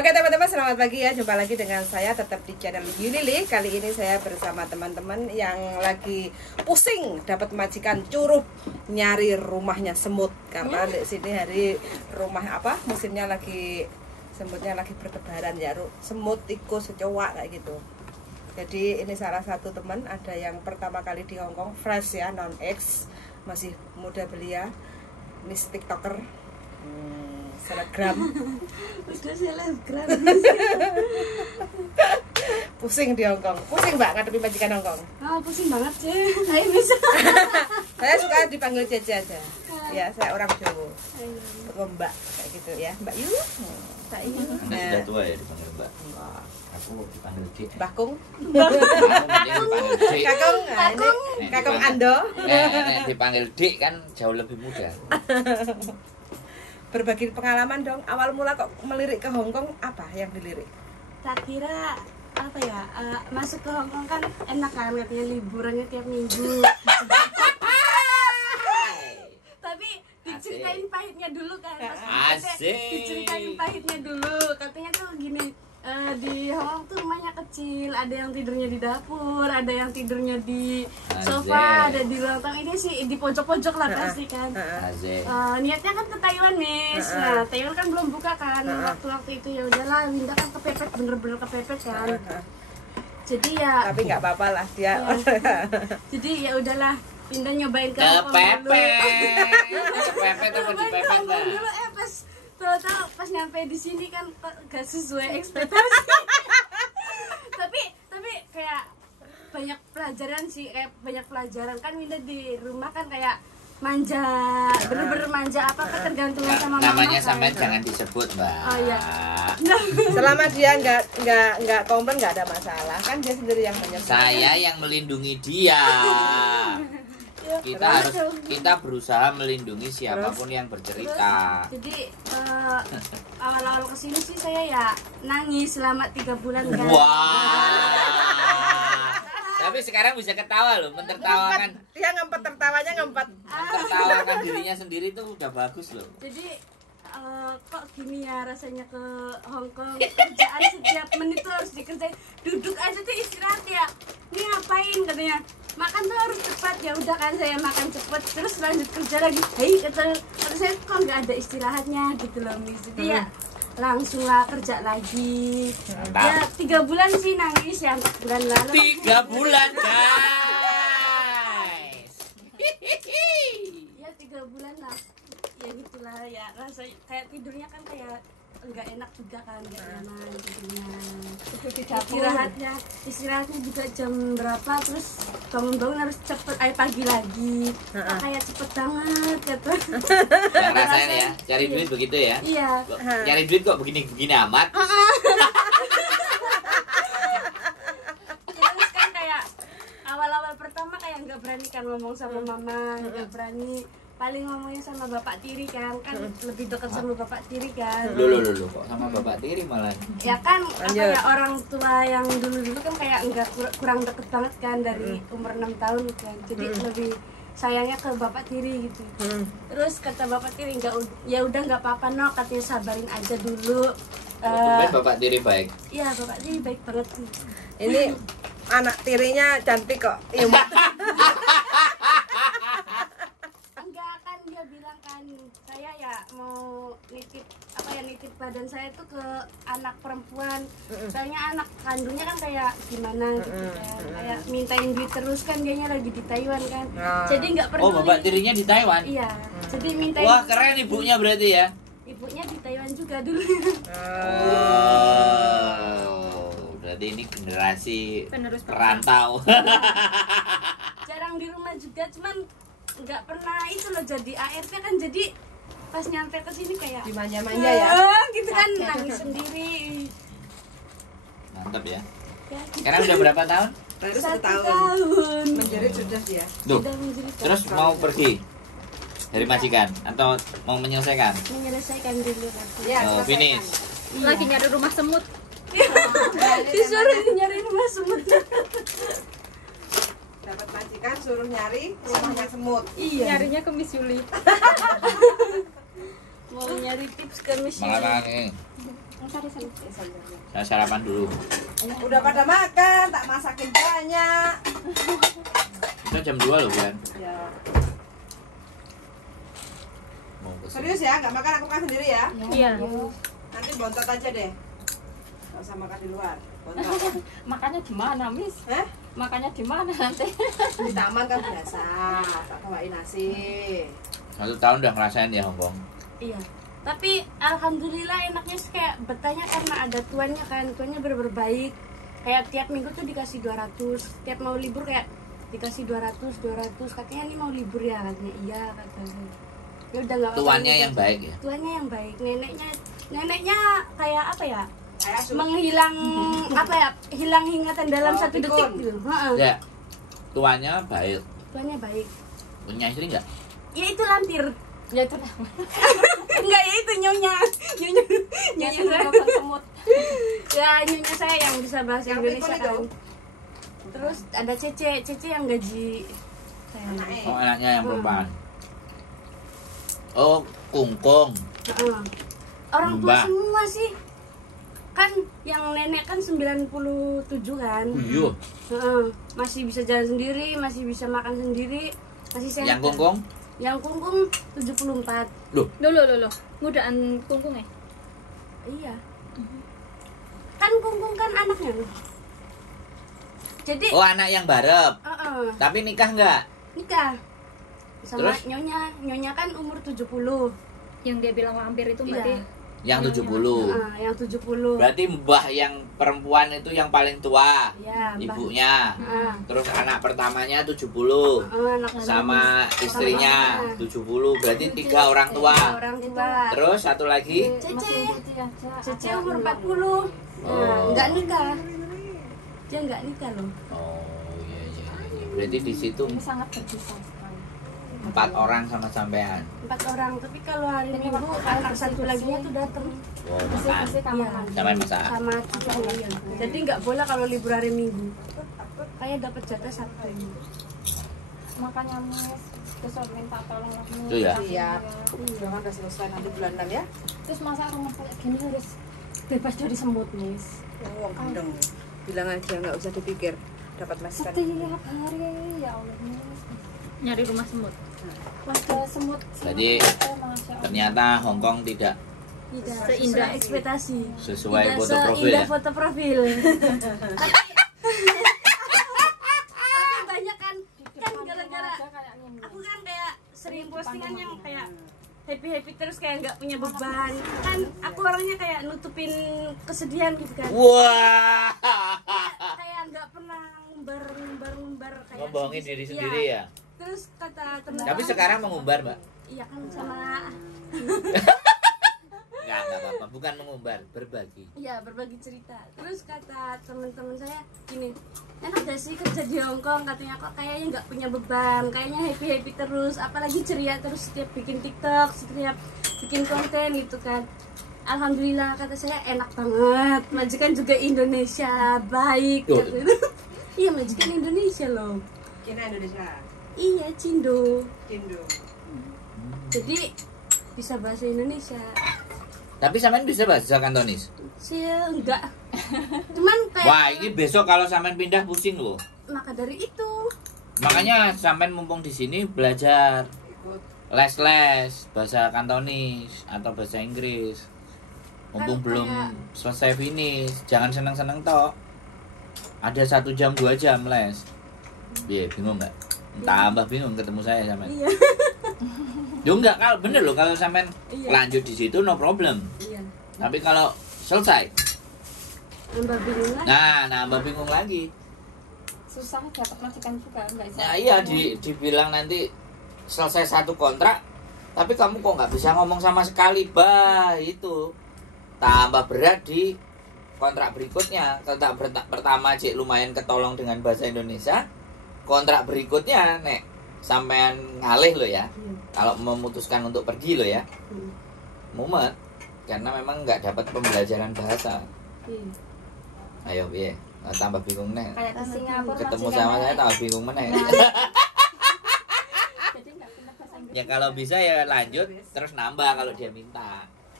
Oke teman-teman, selamat pagi ya. Jumpa lagi dengan saya tetap di channel Yulili. Kali ini saya bersama teman-teman yang lagi pusing dapat majikan curup nyari rumahnya semut. Karena di sini hari rumah musimnya lagi semutnya lagi bertebaran ya, semut, tikus, kecoa kayak gitu. Jadi ini salah satu teman ada yang pertama kali di Hongkong, fresh ya, non ex, masih muda belia. Ini TikToker. Selebgram. Udah selebgram. Pusing di Hongkong. Pusing Mbak ngadepi majikan Hongkong. Oh, pusing banget sih. Ayo bisa. Saya suka dipanggil Cece aja. Ya, saya orang Jawa. Atau Mbak kayak gitu ya. Mbak Yu. Mbak Yu. Anda sudah tua ya dipanggil Mbak. Aku dipanggil Dik. Bakung. Kakung Ando. Dipanggil Dik kan jauh lebih muda. Berbagi pengalaman dong. Awal mula kok melirik ke Hongkong, apa yang dilirik? Tak kira apa ya, masuk ke Hongkong kan enak kan, katanya liburannya tiap minggu. Tapi diceritain pahitnya dulu kan. Asik. Diceritain pahitnya dulu. Katanya tuh gini, di Hongkong tuh rumahnya kecil, ada yang tidurnya di dapur, ada yang tidurnya di sofa, ada di lantai, ini sih di pojok-pojok lah pasti kan. Niatnya kan ke Taiwan, Miss. Nah, Taiwan kan belum buka kan. Waktu-waktu itu ya udahlah, Winda kan kepepet, bener-bener kepepet kan. Jadi ya. Tapi nggak apa-apa lah dia. Ya. Jadi ya udahlah, Winda nyobain ke Hongkong dulu. Kepepet apa dipepet lah. Dulu tahu pas nyampe di sini kan gak sesuai ekspektasi. tapi kayak banyak pelajaran sih, kan Winda di rumah kan kayak manja, bener-bener manja, apa tergantungan sama mama. Namanya kan. sampai jangan disebut, Mbak. Oh iya. Selama dia nggak komplain, nggak ada masalah kan, dia sendiri yang menyebut. Saya yang melindungi dia. Kita berusaha melindungi siapapun yang bercerita. Jadi awal-awal kesini sih saya ya nangis selama 3 bulan kan. Wah. Tapi sekarang bisa ketawa loh, mentertawakan. Dia tertawanya ngempet. Mentertawakan dirinya sendiri tuh udah bagus loh. Jadi kok gini ya rasanya ke Hongkong, kerjaan setiap menit tuh harus dikerjain. Duduk aja tuh istirahat ya. Ini ngapain katanya? Makan tuh harus cepat. Ya udah kan saya makan cepat, terus lanjut kerja lagi. Hei, kata saya kok nggak ada istirahatnya gitu loh, Miss. Jadi ya langsung lah kerja lagi. Ya 3 bulan sih nangis ya, 4 bulan lalu. 3 bulan guys. Ya 3 bulan lah. Ya gitulah ya, rasanya kayak tidurnya kan kayak enggak enak juga kan, enggak nyaman tidurnya. Istirahatnya juga jam berapa, terus bangun harus cepet, pagi lagi. Kayak cepet banget gitu. Yang rasanya ya, cari duit begitu ya. Iya. Cari duit kok begini-begini amat. Ya, terus kan kayak awal-awal pertama kayak nggak berani kan ngomong sama mama, nggak berani. Paling ngomongnya sama bapak tiri kan lebih dekat sama bapak tiri kan. Loh, kok sama bapak tiri malah. Ya kan ya orang tua yang dulu kan kayak enggak kurang deket banget kan dari umur 6 tahun kan. Jadi lebih sayangnya ke bapak tiri gitu. Terus kata bapak tiri ya udah nggak apa-apa no, katanya sabarin aja dulu. Bapak tiri baik. Iya, bapak tiri baik banget. Ini anak tirinya cantik kok. Iya, dia bilang kan saya ya mau nitip badan saya tuh ke anak perempuan. Soalnya anak kandungnya kan kayak gimana gitu kan, kayak mintain duit terus kan, dianya lagi di Taiwan kan. Jadi nggak peduli. Oh, bapak tirinya di Taiwan? Iya, jadi mintain. Wah, keren ibunya berarti ya. Ibunya di Taiwan juga dulu. Oh, berarti ini generasi penerus perantau. Jarang di rumah juga, cuman nggak pernah itu loh jadi ART kan. Jadi pas nyampe ke sini kayak dimanja-manja ya. Gitu kan, nangis sendiri. Mantap ya. Gitu. Sekarang udah berapa tahun? Baru 1 1 tahun. Menjerit sudah dia. Duh. Sudah menjerit. Terus mau pergi dari majikan atau mau menyelesaikan? Menyelesaikan dulu lagi. Ya, finish. Lagi nyari rumah semut. Disuruh nyari rumah semut. Dapat majikan suruh nyari rumahnya semut. Iya. Nyarinya ke Miss Yuli. Mau nyari tips ke Miss Yuli. Malah Sari-sari. Saya sarapan dulu. Udah pada makan, tak masakin banyak. Kita jam 2 loh, Buan. Ya. Mau pesen. Serius ya, nggak makan aku makan sendiri ya. Iya. Nanti bontot aja deh. Nggak usah makan di luar. Bontot. Makanya di mana, Miss? Hah? Makanya di mana nanti? Di taman kan biasa, tak bawain nasi. 1 tahun udah ngerasain ya Hongkong. Iya. Tapi alhamdulillah enaknya sih kayak bertanya karena ada tuannya kan, tuannya bener-bener baik. Kayak tiap minggu tuh dikasih 200, tiap mau libur kayak dikasih 200. Katanya ini mau libur ya, katanya iya katanya. Ya udah nggak apa-apa. Tuannya yang baik ya. Tuannya yang baik, neneknya kayak apa ya? Kayak Menghilang apa ya? Hilang ingatan dalam Oh, 1 detik pikun. gitu. Heeh. Ya. Tuannya baik. Tuannya baik. Punya istri enggak? Ya itu lampir. Ya itu Enggak, ya itu nyonya saya. semut. Ya nyonya saya yang bisa bahasa Yang Indonesia pikun itu? kan. Terus ada Cece yang gaji saya. anaknya. Oh, anaknya yang perempuan. Oh, kungkung. Heeh. Orang tua Mbak. semua sih. Kan yang nenek kan 97 kan. Iya. Heeh. Masih bisa jalan sendiri, masih bisa makan sendiri, masih sehat. Yang kungkung? Yang kungkung 74. Loh, Loh. Mudaan kungkung ya? Iya. Kan kungkung kan anaknya. Jadi, oh anak yang barep. Tapi nikah enggak? nikah sama Terus? nyonya kan umur 70. Yang dia bilang lampir itu Iya. berarti Yang 70. Yang 70. Berarti mbah yang perempuan itu yang paling tua. Ya, Mbak. Ibunya. Heeh. Terus anak pertamanya 70. Anak Sama istrinya 70. Berarti 3 orang tua. orang tua. Terus satu lagi. Cece umur 40. Oh. Enggak nikah. Dia enggak nikah loh. Oh iya. Berarti di situ sangat berbisa sekali. 4 orang sama sampean. 4 orang, tapi kalau hari Minggu anak satu laginya tuh datang. Wow, makan. Iya. Sampean masak. Sama cucunya. Jadi enggak boleh kalau libur hari Minggu. Kayak dapat jatah Sabtu. Makanya Mas besok minta tolong lagi. Itu ya. Siap. Jangan udah selesai nanti bulanan ya. Terus masa rumah kayak gini harus bebas dari semut, Miss. Oh, gendeng. Bilang aja nggak usah dipikir. Dapat masakan. Setiap hari ya Allah, Miss. Nyari rumah semut. Warga semut. Jadi Masya Allah. ternyata Hongkong tidak Tidak Seindah sesuai ekspektasi. sesuai Tidak foto profil seindah ya. foto profil. Tapi banyak kan gara-gara aku kan kayak sering postingan yang kayak happy terus kayak nggak punya beban. Kan aku orangnya kayak nutupin kesedihan gitu kan. Wah. Kayak nggak pernah ngumbar kayak Ngebohongin diri sendiri ya. Terus kata teman. Tapi sekarang mengumbar, Mbak. Iya kan sama. Enggak apa-apa, bukan mengumbar, berbagi. Iya, berbagi cerita. Terus kata teman-teman saya gini, enak gak sih kerja di Hongkong? Katanya kok kayaknya nggak punya beban, kayaknya happy terus, apalagi ceria terus setiap bikin TikTok, setiap bikin konten gitu kan. Alhamdulillah kata saya enak banget. Majikan juga Indonesia baik. Oh. Katanya. Iya, majikan Indonesia loh. Cina Indonesia. Iya, Cindo. Indo. Jadi bisa bahasa Indonesia. Tapi sampean bisa bahasa Kantonis? Saya enggak. Cuman kayak Wah, ini besok kalau sampean pindah pusing loh. maka dari itu. Makanya sampean mumpung di sini belajar Ikut. les-les bahasa Kantonis atau bahasa Inggris. Mumpung Kan belum kayak- selesai finish, jangan seneng-seneng tok. Ada 1 jam 2 jam les. Iya, bingung nggak? Tambah bingung ketemu saya sampean. Iya. Yo enggak, kalau bener loh kalau sampean Iya. lanjut di situ no problem. Iya. Tapi kalau selesai, Nambah bingung lagi. nambah bingung lagi. Susah dapat majikan juga enggak bisa. Nah iya dibilang nanti selesai 1 kontrak, tapi kamu kok nggak bisa ngomong sama sekali, bah itu tambah berat di kontrak berikutnya. Kontrak pertama cek lumayan ketolong dengan bahasa Indonesia, kontrak berikutnya nek sampean ngalih lo ya, Iya. kalau memutuskan untuk pergi lo ya, Hmm. mumet karena memang nggak dapat pembelajaran bahasa. Iya. Ayo piye, tambah bingung nih. Kayak ke Singapura Ketemu majikan sama saya nenek. tambah bingung meneh. Jadi enggak pindah bahasa Inggris. Ya kalau bisa ya lanjut terus nambah kalau dia minta.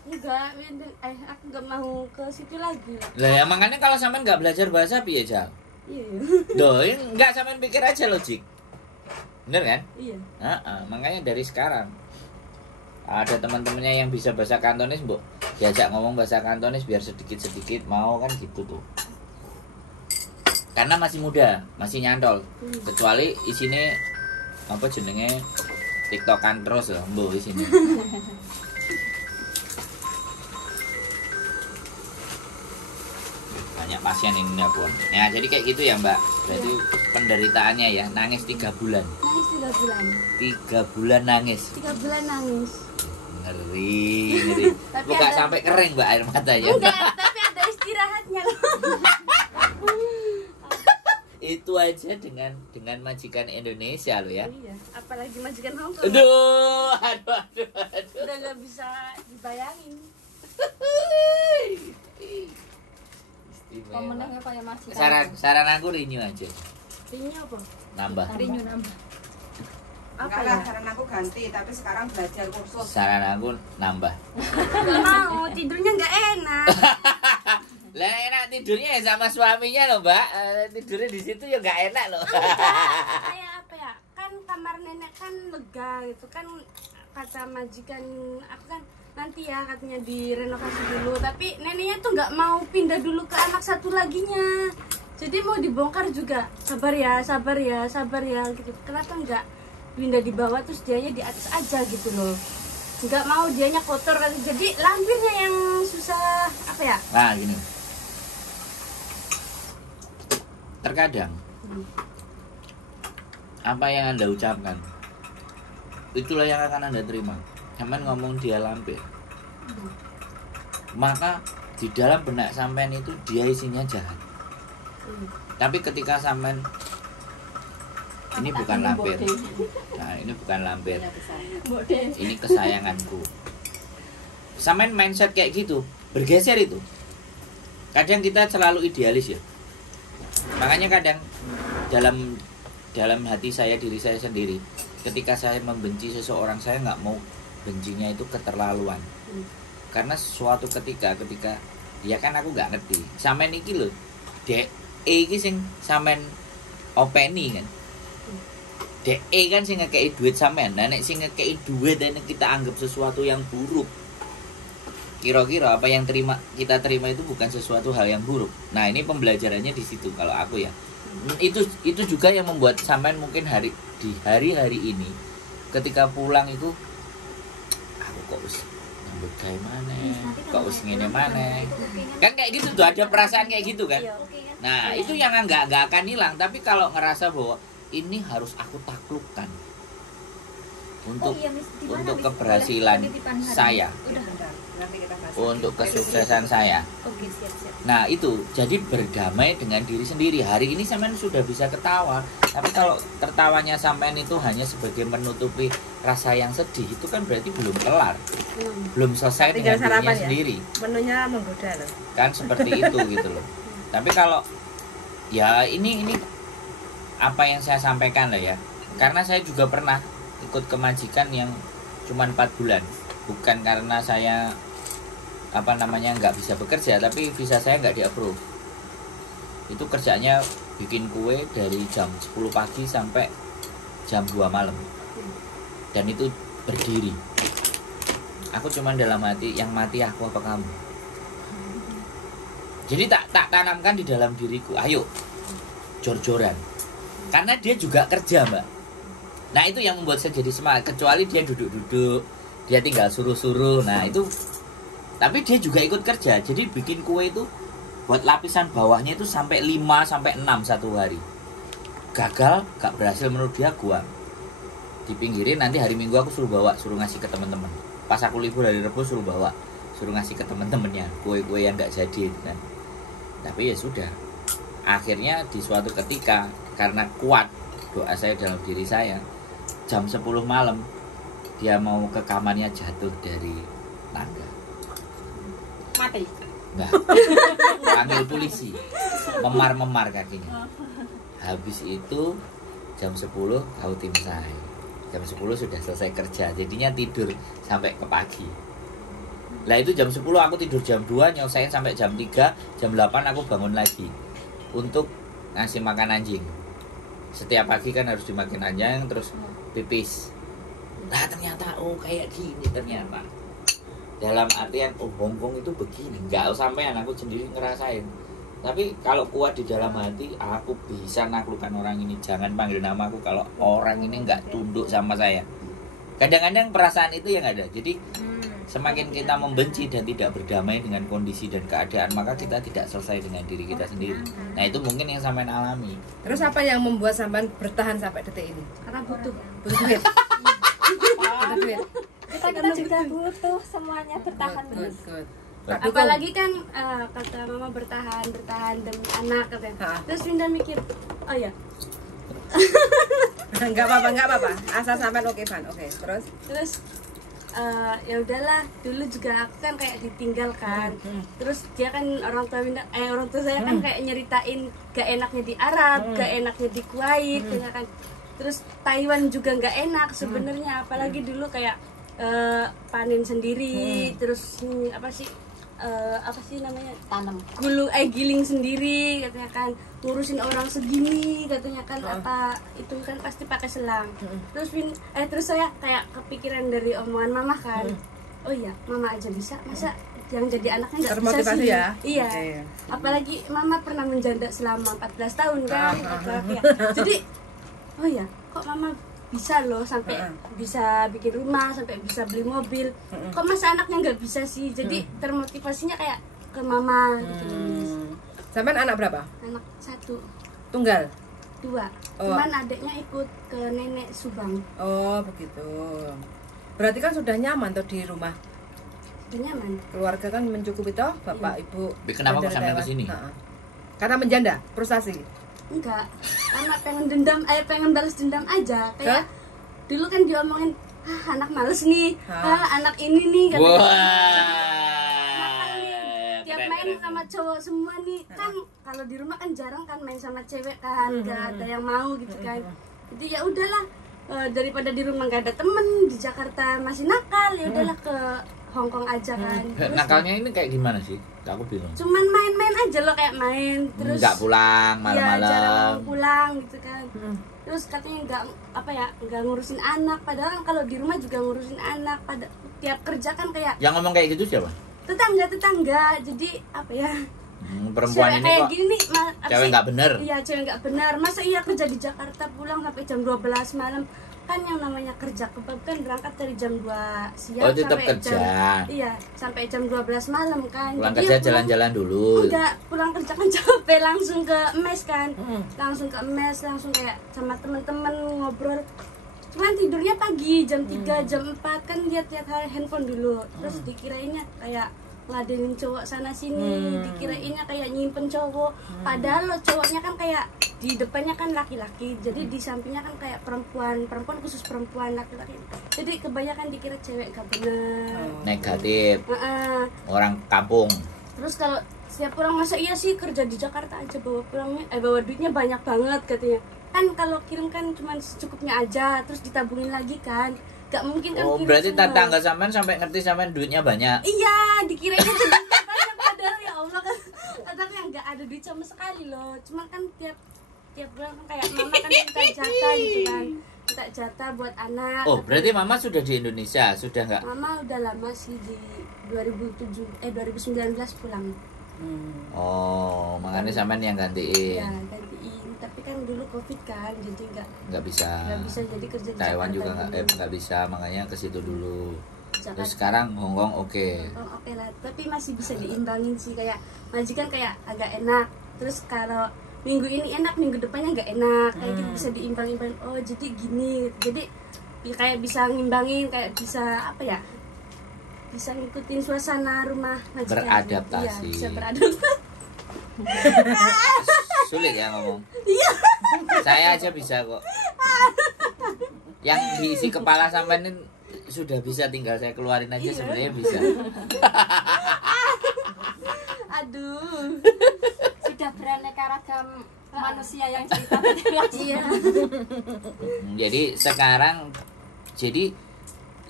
Enggak, aku enggak mau ke situ lagi. Lah ya makanya kalau sampean nggak belajar bahasa piye, Jal? Iya. Loh, enggak sampean pikir aja logik. Bener kan? Iya. Makanya dari sekarang ada teman-temannya yang bisa bahasa Kantonis, Bu. Diajak ngomong bahasa Kantonis biar sedikit-sedikit mau kan gitu tuh. Karena masih muda, masih nyantol. Kecuali isine apa jenenge TikTokan terus loh, Bu isine. Banyak pasien ini aku. Ya, jadi kayak gitu ya, Mbak. Berarti penderitaannya ya, nangis 3 bulan. Nangis 3 bulan. 3 bulan nangis. 3 bulan nangis. Ngeri. Bukan ada- sampai kering, Mbak, air matanya. Enggak, tapi ada istirahatnya loh. Itu aja dengan majikan Indonesia loh ya. Iya, apalagi majikan Hongkong. Aduh. Udah nggak bisa dibayangin. Pemenangnya kayak masih Saran aku renew aja. Ini apa? Nambah. Rinyu nambah. Enggak lah, karena aku ganti, tapi sekarang belajar kursus. Saran aku nambah. Nggak mau, tidurnya nggak enak. Lah enak tidurnya ya sama suaminya loh, Mbak. Tidurnya di situ ya nggak enak loh. Kayak apa ya? Kan kamar nenek kan lega gitu kan, kata majikan aku kan nanti ya katanya direnovasi dulu, tapi neneknya tuh nggak mau pindah dulu ke anak satu laginya. Jadi mau dibongkar juga. Sabar ya gitu. Kenapa nggak pindah di bawah terus dianya di atas aja gitu loh. Nggak mau, dianya kotor kan. Jadi lampirnya yang susah apa ya? Nah, gini. Terkadang apa yang Anda ucapkan itulah yang akan Anda terima. Sampean ngomong dia lampir, maka di dalam benak sampean itu dia isinya jahat. Tapi ketika sampean ini bukan lampir, nah ini bukan lampir, ini kesayanganku. Sampean mindset kayak gitu bergeser itu. Kadang kita selalu idealis ya. Makanya kadang dalam hati saya, diri saya sendiri, ketika saya membenci seseorang, saya nggak mau bencinya itu keterlaluan. Karena suatu ketika ya kan aku nggak ngerti sampean iki lho dek iki sing sampean openi kan, dek kan sing ngekei duit sampean. Nah nek sing ngekei duit dan kita anggap sesuatu yang buruk, kira-kira apa yang kita terima itu bukan sesuatu hal yang buruk. Nah ini pembelajarannya di situ kalau aku ya. Itu juga yang membuat sampean mungkin di hari-hari ini ketika pulang itu aku kok harus nyambut kayak mana, kok harus ngene mana, kan kayak gitu tuh, ada perasaan kayak gitu kan. Nah itu yang nggak akan hilang. Tapi kalau ngerasa bahwa ini harus aku taklukkan untuk keberhasilan saya, untuk kesuksesan saya. Oke, siap. Nah itu jadi berdamai dengan diri sendiri. Hari ini sampean sudah bisa ketawa, tapi kalau tertawanya sampean itu hanya sebagai menutupi rasa yang sedih, itu kan berarti belum kelar, belum selesai dengan dirinya sendiri. Menunya menggoda loh. Kan seperti itu gitu loh. Tapi kalau ya ini apa yang saya sampaikan lah ya, karena saya juga pernah ikut kemajikan yang cuma 4 bulan. Bukan karena saya nggak bisa bekerja, tapi visa saya nggak di-approve. Itu kerjanya bikin kue dari jam 10 pagi sampai jam 2 malam, dan itu berdiri. Aku cuman dalam hati, yang mati aku apa kamu. Jadi tak tanamkan di dalam diriku, ayo jor-joran, karena dia juga kerja, Mbak. Nah itu yang membuat saya jadi semangat. Kecuali dia duduk-duduk, dia tinggal suruh-suruh. Nah itu, tapi dia juga ikut kerja. Jadi bikin kue itu buat lapisan bawahnya itu sampai 5 sampai 6 satu hari. Gagal, gak berhasil menurut dia, gua dipinggirin. Nanti hari Minggu aku suruh bawa, suruh ngasih ke teman-teman. Pas aku libur hari Rabu suruh bawa, suruh ngasih ke teman-temannya kue-kue yang gak jadi kan. Tapi ya sudah, akhirnya di suatu ketika karena kuat doa saya dalam diri saya, jam 10 malam dia mau ke kamarnya, jatuh dari tangga, Mati. enggak, panggil polisi, memar kakinya. Habis itu jam 10 tahu tim saya, jam 10 sudah selesai kerja, jadinya tidur sampai ke pagi. Lah itu jam 10 aku tidur jam 2, nyelesain sampai jam 3, jam 8 aku bangun lagi untuk ngasih makan anjing. Setiap pagi kan harus dimakan anjing terus pipis. Nah ternyata kayak gini ternyata. Dalam artian Hongkong itu begini, nggak sampean aku sendiri ngerasain. Tapi kalau kuat di dalam hati, aku bisa naklukkan orang ini. Jangan panggil namaku kalau orang ini nggak tunduk sama saya. Kadang-kadang perasaan itu yang ada. Jadi semakin kita membenci dan tidak berdamai dengan kondisi dan keadaan, maka kita tidak selesai dengan diri kita sendiri. Nah itu mungkin yang sampean alami. Terus apa yang membuat sampean bertahan sampai detik ini? Karena butuh. Butuh duit. Butuh duit. Kita juga butuh semuanya bertahan Good, terus. good. Apalagi kan kata mama bertahan demi anak katanya. Terus Winda mikir, oh ya, Enggak apa-apa. Asal sampean oke, Van. Oke, terus ya udahlah, dulu juga aku kan kayak ditinggalkan. Terus dia kan orang tua saya kan kayak nyeritain gak enaknya di Arab, gak enaknya di Kuwait, ya kan. Terus Taiwan juga gak enak sebenarnya, apalagi dulu kayak panen sendiri, terus apa sih namanya, Tanam. giling sendiri katanya kan, ngurusin orang segini katanya kan, apa itu kan pasti pakai selang. Terus saya kayak kepikiran dari omongan mama kan, oh iya mama aja bisa, masa yang jadi anaknya nggak bisa termotivasi sih? ya? Iya. Iya. Apalagi mama pernah menjanda selama 14 tahun kan, laki-laki ya. Jadi oh ya kok mama bisa loh sampai bisa bikin rumah, sampai bisa beli mobil, kok masa anaknya nggak bisa sih? Jadi termotivasinya kayak ke mama gitu. Sampean anak berapa? Anak 1, Tunggal. 2, cuman adiknya ikut ke nenek Subang. Oh begitu. Berarti kan sudah nyaman tuh di rumah. Udah nyaman. Keluarga kan mencukupi toh, bapak ibu. Tapi kenapa dari kok sampai Taiwan. ke sini? Karena menjanda, frustasi. Enggak, karena pengen balas dendam aja. Kayak dulu kan diomongin, anak males nih, anak ini nih katanya. Tiap main sama cowok semua nih, kan kalau di rumah kan jarang kan main sama cewek kan, gak ada yang mau gitu kan. Jadi ya udahlah, daripada di rumah gak ada temen, di Jakarta masih nakal, ya udahlah ke Hongkong aja kan. Terus, Nakalnya ini kayak gimana sih? Aku bingung. cuman main-main aja loh, kayak main terus Nggak pulang ya, malam-malam. jarang pulang gitu kan. Terus katanya nggak ngurusin anak, padahal kan kalau di rumah juga ngurusin anak. Pada tiap kerja kan kayak Yang ngomong kayak gitu siapa? tetangga. Jadi apa ya, Perempuan cewek ini kayak kok gini nih, cewek nggak bener. Iya, cewek nggak benar. Masa iya kerja di Jakarta pulang sampai jam 12 malam? Kan yang namanya kerja kebab kan berangkat dari jam 2 siang Oh, tetap sampai kerja. sampai jam 12 malam kan. Pulang Jadi kerja ya jalan-jalan dulu. Enggak, pulang kerja kan capek, langsung ke mes kan. Langsung ke mes, langsung kayak sama temen-temen ngobrol. Cuman tidurnya pagi, jam 3, jam 4 kan lihat-lihat handphone dulu. Terus dikirainnya kayak ngeladenin cowok sana sini, dikirainnya kayak nyimpen cowok. Padahal lo cowoknya kan kayak di depannya kan laki-laki, jadi di sampingnya kan kayak perempuan khusus perempuan, laki-laki. Jadi kebanyakan dikira cewek gak bener. Negatif. Orang kampung. Terus kalau setiap pulang, masa iya sih kerja di Jakarta aja bawa duitnya banyak banget katanya. Kan kalau kirim kan cuma secukupnya aja, terus ditabungin lagi kan. Gak mungkin kan kirim Berarti semua. tetangga sampean sampai ngerti sampean duitnya banyak. Iya, dikirainnya tuh duitnya banyak, padahal ya Allah kan katanya nggak ada duit sama sekali loh. Cuma kan tiap bulan kan kayak mama kan minta jatah gitu kan, minta jatah buat anak. Oh, berarti mama sudah di Indonesia, sudah nggak? Mama udah lama sih, di 2019 pulang. Oh, makanya sampean yang gantiin. Ya gantiin, tapi kan dulu Covid kan, jadi Nggak bisa. nggak bisa jadi kerja di Taiwan Jakarta juga dulu. nggak bisa, makanya ke situ dulu. Jakarta. Terus sekarang Hongkong oke. Oh, oke lah, tapi masih bisa diimbangin sih, kayak majikan kayak agak enak. Terus kalau minggu ini enak, minggu depannya nggak enak, kayak gitu bisa diimbang-imbang. Oh jadi gini, jadi kayak bisa ngimbangin, kayak bisa apa ya, bisa ngikutin suasana rumah majikan. Beradaptasi. Iya, bisa beradaptasi. Sulit ya ngomong. Iya. Saya aja bisa kok. Yang diisi kepala sampean ini sudah bisa, tinggal saya keluarin aja, sebenarnya bisa. Aduh. Sudah beraneka ragam manusia yang cerita. Iya. Jadi sekarang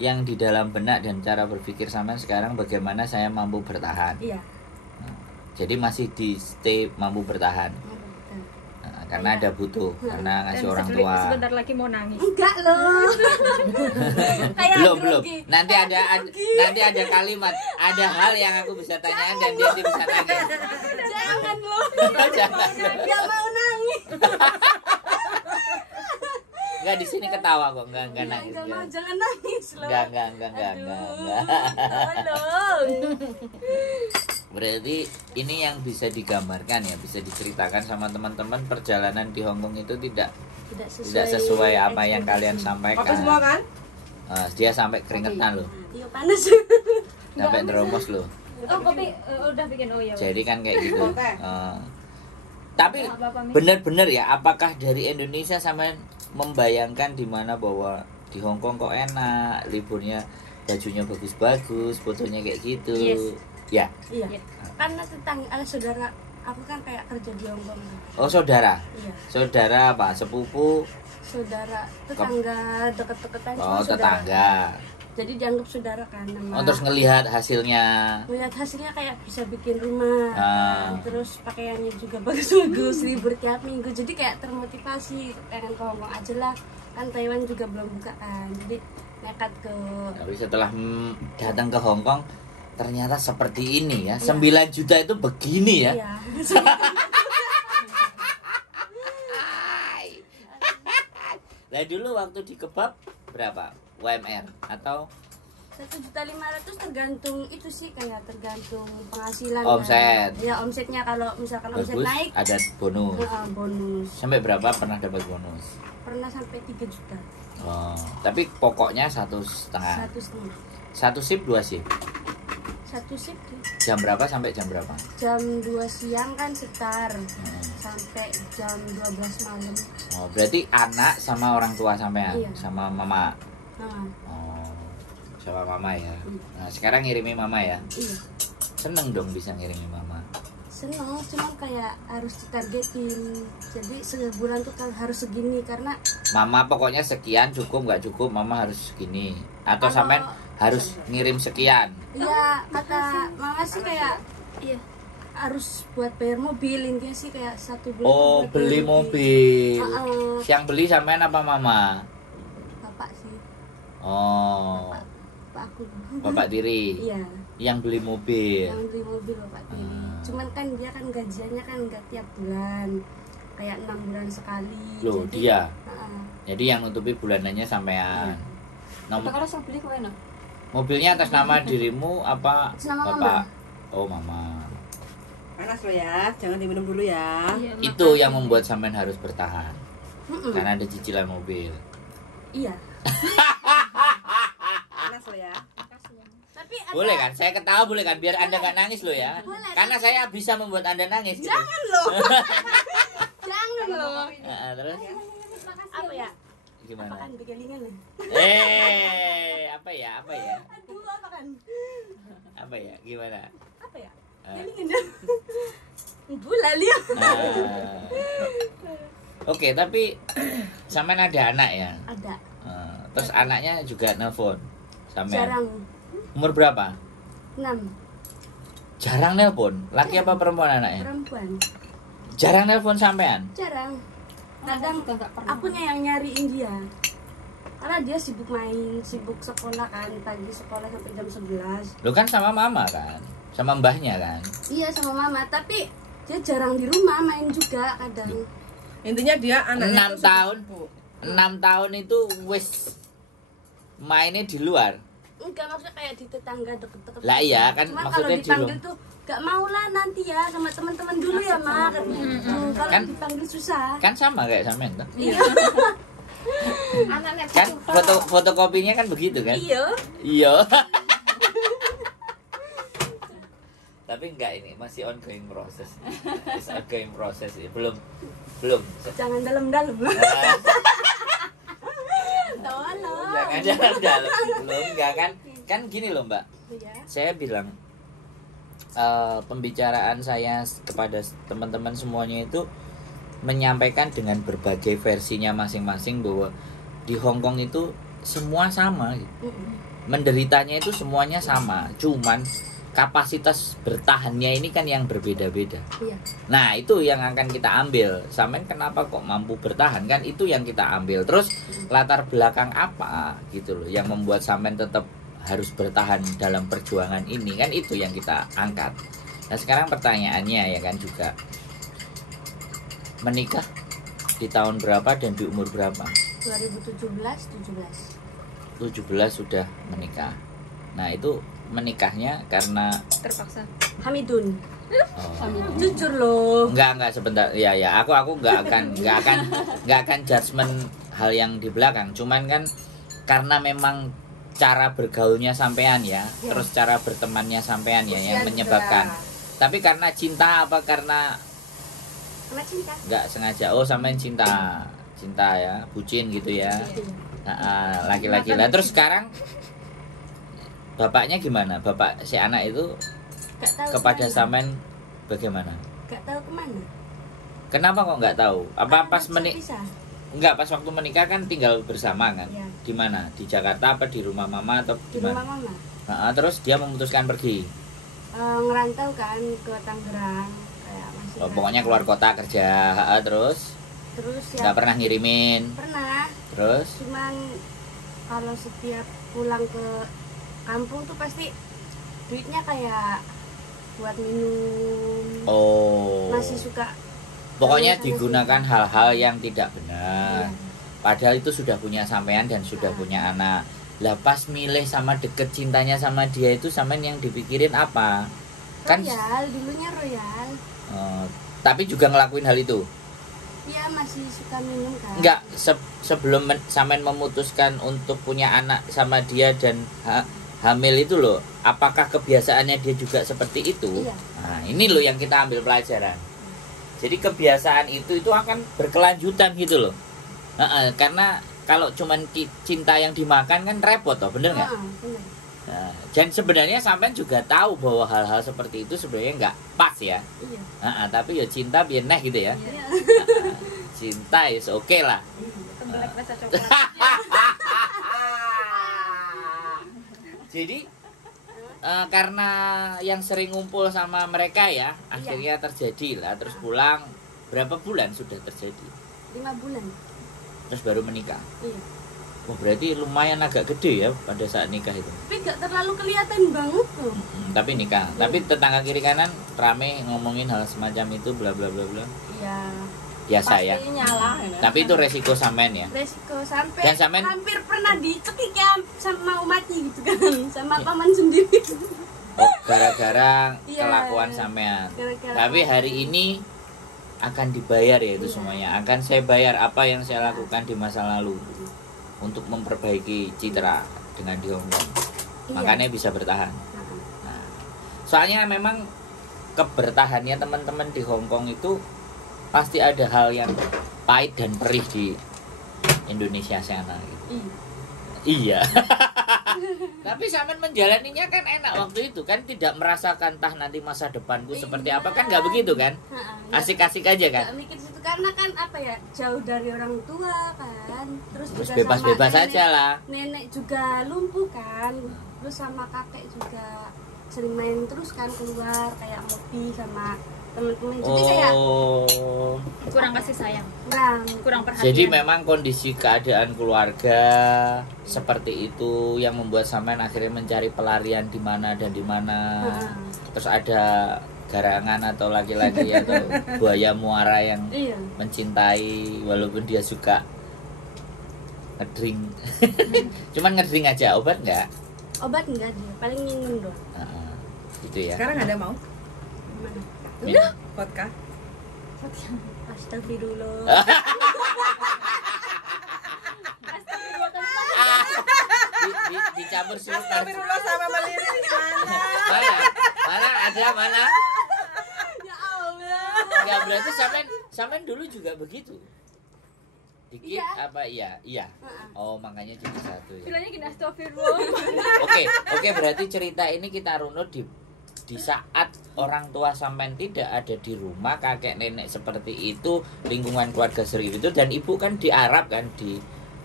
yang di dalam benak dan cara berpikir sampean sekarang bagaimana saya mampu bertahan. Iya. Jadi masih di stay mampu bertahan. Karena ada butuh, karena ngasih orang tua. Sebentar lagi mau nangis. Enggak loh. Kayak belum. grogi. Nanti ada kalimat, ada hal yang aku bisa tanyain dan dia bisa nangis. Jangan loh. Jangan. Dia mau nangis. Enggak, di sini ketawa kok, enggak nangis. Enggak mau, jangan nangis loh. Enggak. Tolong. Berarti ini yang bisa digambarkan ya, bisa diceritakan sama teman-teman perjalanan di Hong Kong itu tidak sesuai apa yang kalian sampaikan. Apa semua kan? Dia sampai keringetan loh, Iya panas. sampai neromos loh. Oh, kopi udah bikin. Oh ya. Jadi kan kayak gitu. Oke. Tapi Apa-apa, Mi? benar-benar ya, apakah dari Indonesia sampai membayangkan di mana bahwa di Hong Kong kok enak, liburnya bajunya bagus-bagus, fotonya kayak gitu. Yes. Ya. Iya. Iya. Karena saudara aku kan kayak kerja di Hong Kong. Oh, saudara. Iya. Saudara apa? Sepupu? Saudara tetangga deket-deketan Oh, semua saudara. tetangga. Jadi dianggap saudara kan nama. Oh, terus ngelihat hasilnya. Melihat hasilnya kayak bisa bikin rumah. Ah. Terus pakaiannya juga bagus-bagus, libur tiap minggu. Jadi kayak termotivasi pengen ke Hong Kong aja lah. Kan Taiwan juga belum buka kan. Jadi nekat ke Tapi setelah datang ke Hong Kong ternyata seperti ini ya. Iya. 9 juta itu begini ya. Iya. Lah dulu waktu di kebab berapa? UMR atau 1.500.000 tergantung itu sih, kayak tergantung penghasilan. Omset. Kan. Ya omsetnya, kalau misalkan omset bagus naik ada bonus. bonus. Sampai berapa pernah dapat bonus? Pernah sampai 3 juta. Oh, tapi pokoknya 1,5. 1,5. 1 shift 2 shift. 1 shift Jam berapa sampai jam berapa? jam 2 siang kan sekitar Hmm. sampai jam 12 malam. Oh, berarti anak sama orang tua sampean, Iya. sama mama. Nah, Oh, sama mama ya. Iya. Nah, sekarang ngirimi mama ya. iya. Seneng dong bisa ngirimi mama. Seneng, cuman kayak harus ditargetin. Jadi sebulan tuh kan harus segini, karena Mama pokoknya sekian cukup, nggak cukup mama harus segini. Atau Kalau- sampean harus ngirim sekian. ya kata mama sih kayak iya harus buat bayar mobil, intinya sih kayak 1 bulan Oh, buat beli bayar mobil. Heeh. Yang beli sampean apa mama? Bapak sih, Oh, bapak aku. bapak tiri. Iya, Yang beli mobil. yang beli mobil bapak tiri. Ah. Cuman kan dia kan gajiannya kan nggak tiap bulan, kayak 6 bulan sekali. Loh, Jadi, dia. heeh. Jadi yang nutupi bulanannya sampean. Nomor Kalau saya beli kok enak. mobilnya atas nama dirimu apa Atas nama bapak? Oh, mama. Panas lo ya, jangan diminum dulu ya. Iya, Itu makasih. yang membuat sampean harus bertahan. Mm-mm. Karena ada cicilan mobil. Iya. Panas lo ya. Makasih ya. Tapi ada, Boleh kan? Saya ketawa boleh kan? Biar Anda nggak nangis loh ya. Boleh. Karena saya bisa membuat Anda nangis. Gitu. Jangan loh. Jangan loh. Terus Apa ya? gimana? Apa kan begalingan ya? Apa ya? Apa ya? Aduh, apa kan? Apa ya? Gimana? Apa ya? Eh, Begalingan ya? Bulan ya. ah. Oke, tapi sampean ada anak ya? Ada. Terus anaknya juga nelpon sampean. Jarang. Umur berapa? 6. Jarang nelpon. Laki apa perempuan anaknya? Perempuan. Jarang nelpon sampean. Jarang. Kadang juga nggak pernah. akunya yang nyariin dia. Karena dia sibuk main, sibuk sekolah kan, pagi sekolah sampai jam 11. Lu kan sama mama kan? Sama mbahnya kan? Iya sama mama, tapi dia jarang di rumah, main juga kadang. Intinya dia anaknya 6 tuh tahun. 6 tahun itu wis mainnya di luar. Enggak, maksudnya kayak di tetangga deket-deket. Lah iya, kan Cuma maksudnya kalau di dipanggil rumah. tuh gak mau lah nanti ya sama teman-teman dulu ya mak. Kalau Kan- dipanggil susah. Kan sama kayak sampean tuh. Iya. Anaknya Kan fotokopinya kan begitu kan? Iya. Iya. Tapi enggak, ini masih ongoing proses. It's ongoing proses ya. Belum. Jangan dalam-dalam. Ah, Tolong. Jangan dalam-dalam. Belum enggak kan? Kan gini loh, Mbak. Iya. Saya bilang pembicaraan saya kepada teman-teman semuanya itu menyampaikan dengan berbagai versinya masing-masing bahwa di Hong Kong itu semua sama gitu. menderitanya itu semuanya sama, cuman kapasitas bertahannya ini kan yang berbeda-beda. Iya. Nah itu yang akan kita ambil. Sampean kenapa kok mampu bertahan, kan itu yang kita ambil. Terus latar belakang apa gitu loh yang membuat sampean tetap harus bertahan dalam perjuangan ini, kan itu yang kita angkat. Nah sekarang pertanyaannya ya kan juga, menikah di tahun berapa dan di umur berapa? 2017 17 sudah menikah. Nah itu menikahnya karena Terpaksa. Hamidun. oh, Jujur loh. enggak sebentar ya aku enggak akan judgement hal yang di belakang, cuman kan karena memang cara bergaulnya sampean ya, terus cara bertemannya sampean ya yang menyebabkan. Tapi karena cinta apa karena cinta? enggak sengaja? Oh sampean cinta ya, bucin gitu ya. Nah, laki-laki lah. Terus sekarang bapaknya gimana? Bapak si anak itu Gak tahu kepada kemana. sampean bagaimana? Gak tahu kemana. Kenapa kok nggak tahu? Apa pas Pisah. Enggak, pas waktu menikah kan tinggal bersama kan? Iya. Di mana? Di Jakarta apa di rumah mama atau Di di rumah mana? mama. Nah, terus dia memutuskan pergi. Ngerantau kan ke Tangerang kayak masih. Oh, pokoknya keluar kota kerja. Terus Terus ya nggak pernah ngirimin. pernah. Terus Cuman kalau setiap pulang ke kampung tuh pasti duitnya kayak buat minum. oh. Masih suka. Pokoknya sama digunakan hal-hal yang tidak benar. Iya. Padahal itu sudah punya sampean dan sudah punya anak. Lah pas milih sama deket cintanya sama dia itu sampean yang dipikirin apa? Kan Royal, dulunya Royal. tapi juga ngelakuin hal itu. Iya masih suka minum kan. Enggak, sebelum sampean memutuskan untuk punya anak sama dia dan hamil itu loh, apakah kebiasaannya dia juga seperti itu? Iya. Nah, ini loh yang kita ambil pelajaran. Jadi kebiasaan itu akan berkelanjutan gitu loh. Karena kalau cuman cinta yang dimakan kan repot toh, bener nggak? Bener. Nah, dan sebenarnya sampean juga tahu bahwa hal-hal seperti itu sebenarnya nggak pas ya. Iya. Tapi ya cinta biar neh gitu ya. Iya. Cinta is oke lah. Tembelak rasa coklat. Jadi karena yang sering ngumpul sama mereka ya, akhirnya terjadi lah. Terus pulang berapa bulan sudah terjadi? 5 bulan. Terus baru menikah. Iya. Oh berarti lumayan agak gede ya pada saat nikah itu. Tapi gak terlalu kelihatan banget tuh. Tapi nikah. Tapi tetangga kiri kanan rame ngomongin hal semacam itu bla bla bla bla. Iya. Biasa ya. Pasti nyalah ya. Tapi itu resiko sampean ya. Resiko sampai Dan sampean- hampir pernah dicekik ya sama mati gitu kan, sama paman sendiri. Oh gara-gara Iya. kelakuan sampean. Gara-gara Tapi hari ini akan dibayar ya itu Iya. semuanya. Akan saya bayar apa yang saya lakukan di masa lalu untuk memperbaiki citra dengan di Hong Kong. Iya. Makanya bisa bertahan. Nah, Nah, soalnya memang kebertahannya teman-teman di Hong Kong itu pasti ada hal yang pahit dan perih di Indonesia sana gitu. Iya. Tapi sampean menjalaninya kan enak waktu itu kan, tidak merasakan tah nanti masa depanku seperti apa, kan nggak begitu kan? iya. Asik-asik aja kan? Gak mikir situ karena kan apa ya, jauh dari orang tua kan, terus Terus juga bebas-bebas sama aja lah. nenek juga lumpuh kan, terus sama kakek juga sering main terus kan keluar kayak ngopi sama temen-temen, jadi kayak Oh. Kurang kasih sayang, kurang perhatian. Jadi memang kondisi keadaan keluarga seperti itu yang membuat sampean akhirnya mencari pelarian di mana dan di mana. Terus ada garangan atau laki-laki atau buaya muara yang iya. mencintai walaupun dia suka ngedrink. Cuman ngedrink aja, obat nggak? Obat enggak dia, paling minum doang. Gitu ya. Sekarang ada mau Gimana? Minum. vodka? Astagfirullah. Dicampur sirup Astagfirullah sama melirik mana? mana? Ya Allah. Enggak, berarti sampean dulu juga begitu. Dikit Iya. apa iya. Oh, makanya jadi satu ya. Bilangnya gini, astagfirullah. Oke, berarti cerita ini kita runut di saat orang tua sampean tidak ada di rumah, kakek nenek seperti itu, lingkungan keluarga seperti itu, dan ibu kan di Arab kan, di